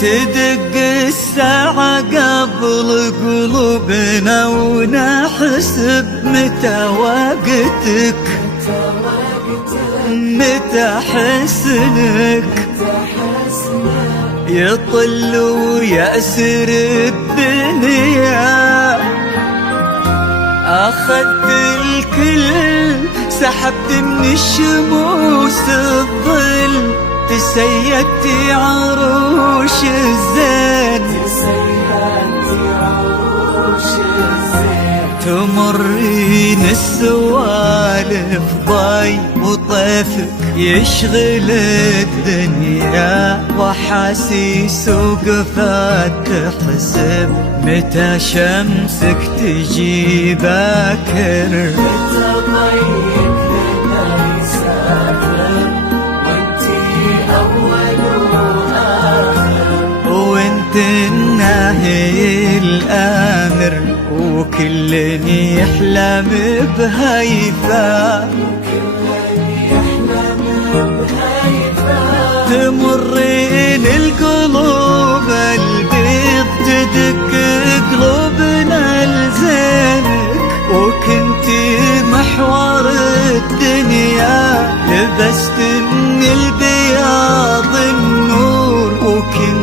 تدق الساعة قبل قلوبنا ونحسب متى وقتك، متى حسنك يطل ويأسر الدنيا. أخذت الكل سحبت من الشموس الظل، تسيدتي عروش الزين، تمرين السوالف ضي وطيفك يشغل الدنيا، وحاسيس وقفات تحسب متى شمسك تجي باكر، متى ضيك لنا يسافر وانتي أول وآخر، وانت الناهي الآمر وكل يحلم بهيفا، تمرين القلوب البيض تدق قلوبنا لزينك، وكنتي محور الدنيا لبست من البياض النور، وكن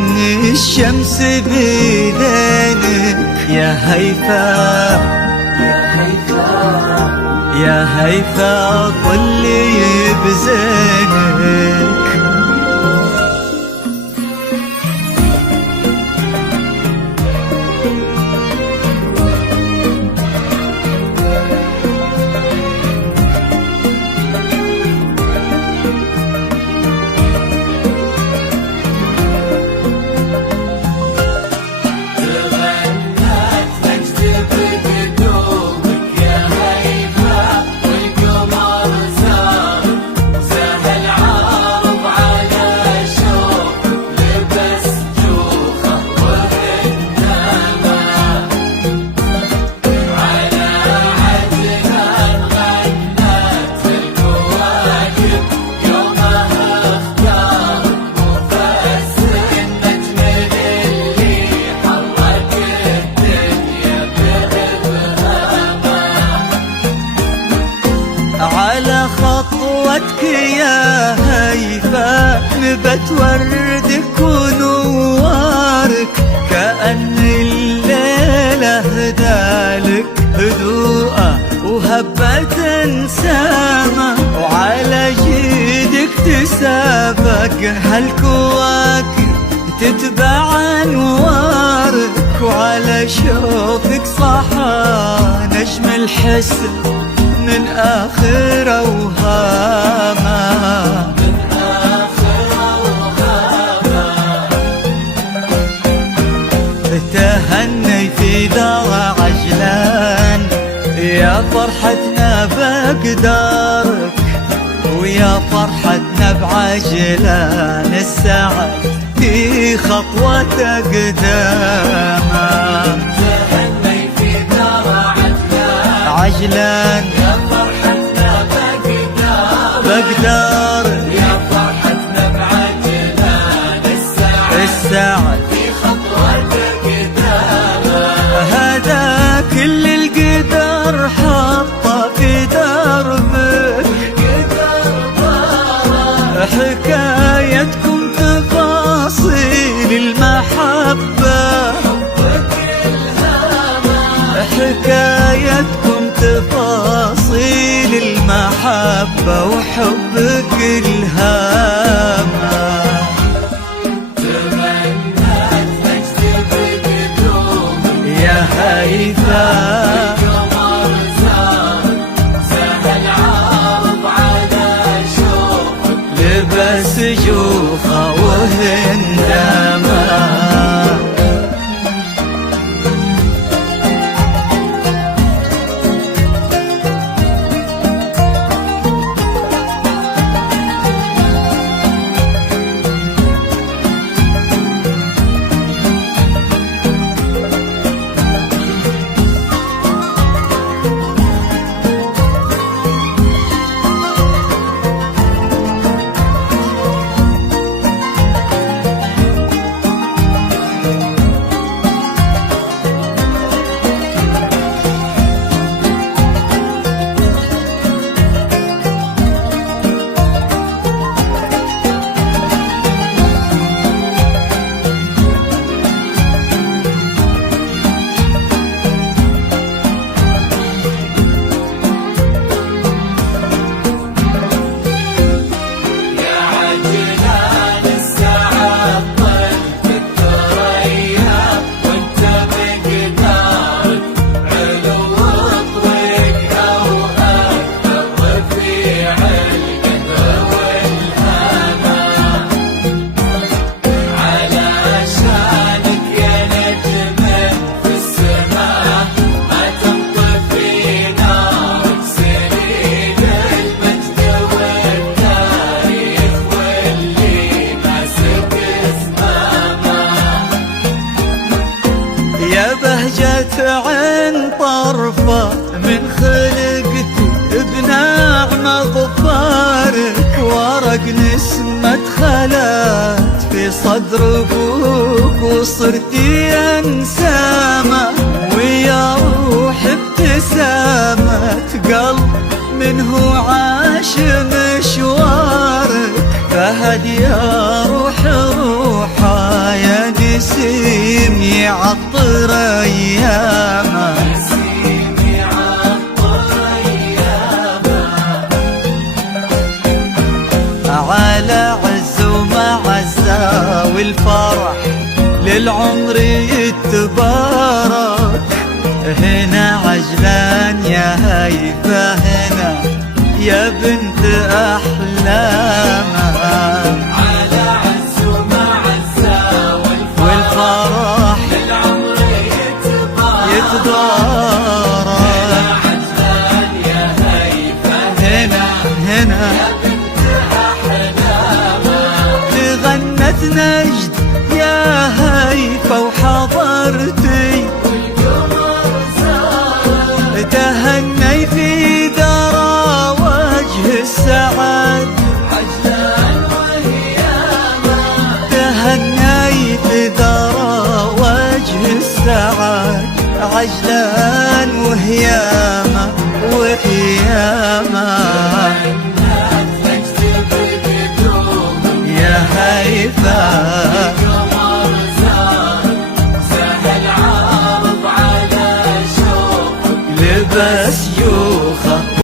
الشمس بيدينك يا هيفا، يا هيفا ظلي بزينك. على خطوتك يا هيفا نبت وردك ونوارك، كأن الليلة هدالك هدوءة وهبة سما، وعلى جيدك تسابق هالكواكب تتبع انوارك، وعلى شوفك صحى نجم الحسن من آخر أوهاما، من آخر أوهاما، تهني في دار عجلان يا فرحتنا بقدارك، ويا فرحتنا بعجلان السعد في خطوة قداما، تهني في دار عجلان يا فرحتنا بقدار، يا فرحتنا بعجلان السعد في خطوة قدامه، هذا كل القدر حطه في دربك، حكايتكم تفاصيل المحبة، حكايتكم تفاصيل المحبة وحبك الهامة، تمنيت نجذب قدومك يا هيفا، القمر زار سهل عارض على شوفك، لبس جوخة وهندامة. من خلقتي بنعمة ظفارك، ورق نسمة خلات في صدر ابوك وصرتي انسامة، ويا روح ابتسامة قلب منه عاش مشوارك. فهد يا روح روحه يا نسيم يعطر ايامه، نسيم يعطر ايامه، على عز ومعزة والفرح للعمر يتبارك. هنا عجلان يا هيفا، هنا يا بنت أحلامها، على عز ومعزة والفرح للعمر يتبارك. هنا عجلان يا هيفا، هنا يا بنت أحلامها، غنت نجد يا هيفا وحضرتي، تهني في ذرى وجه السعد عجلان وهيامة، تهني في ذرى وجه السعد عجلان وهيامة وهيامة. يا هيفا بس يوخ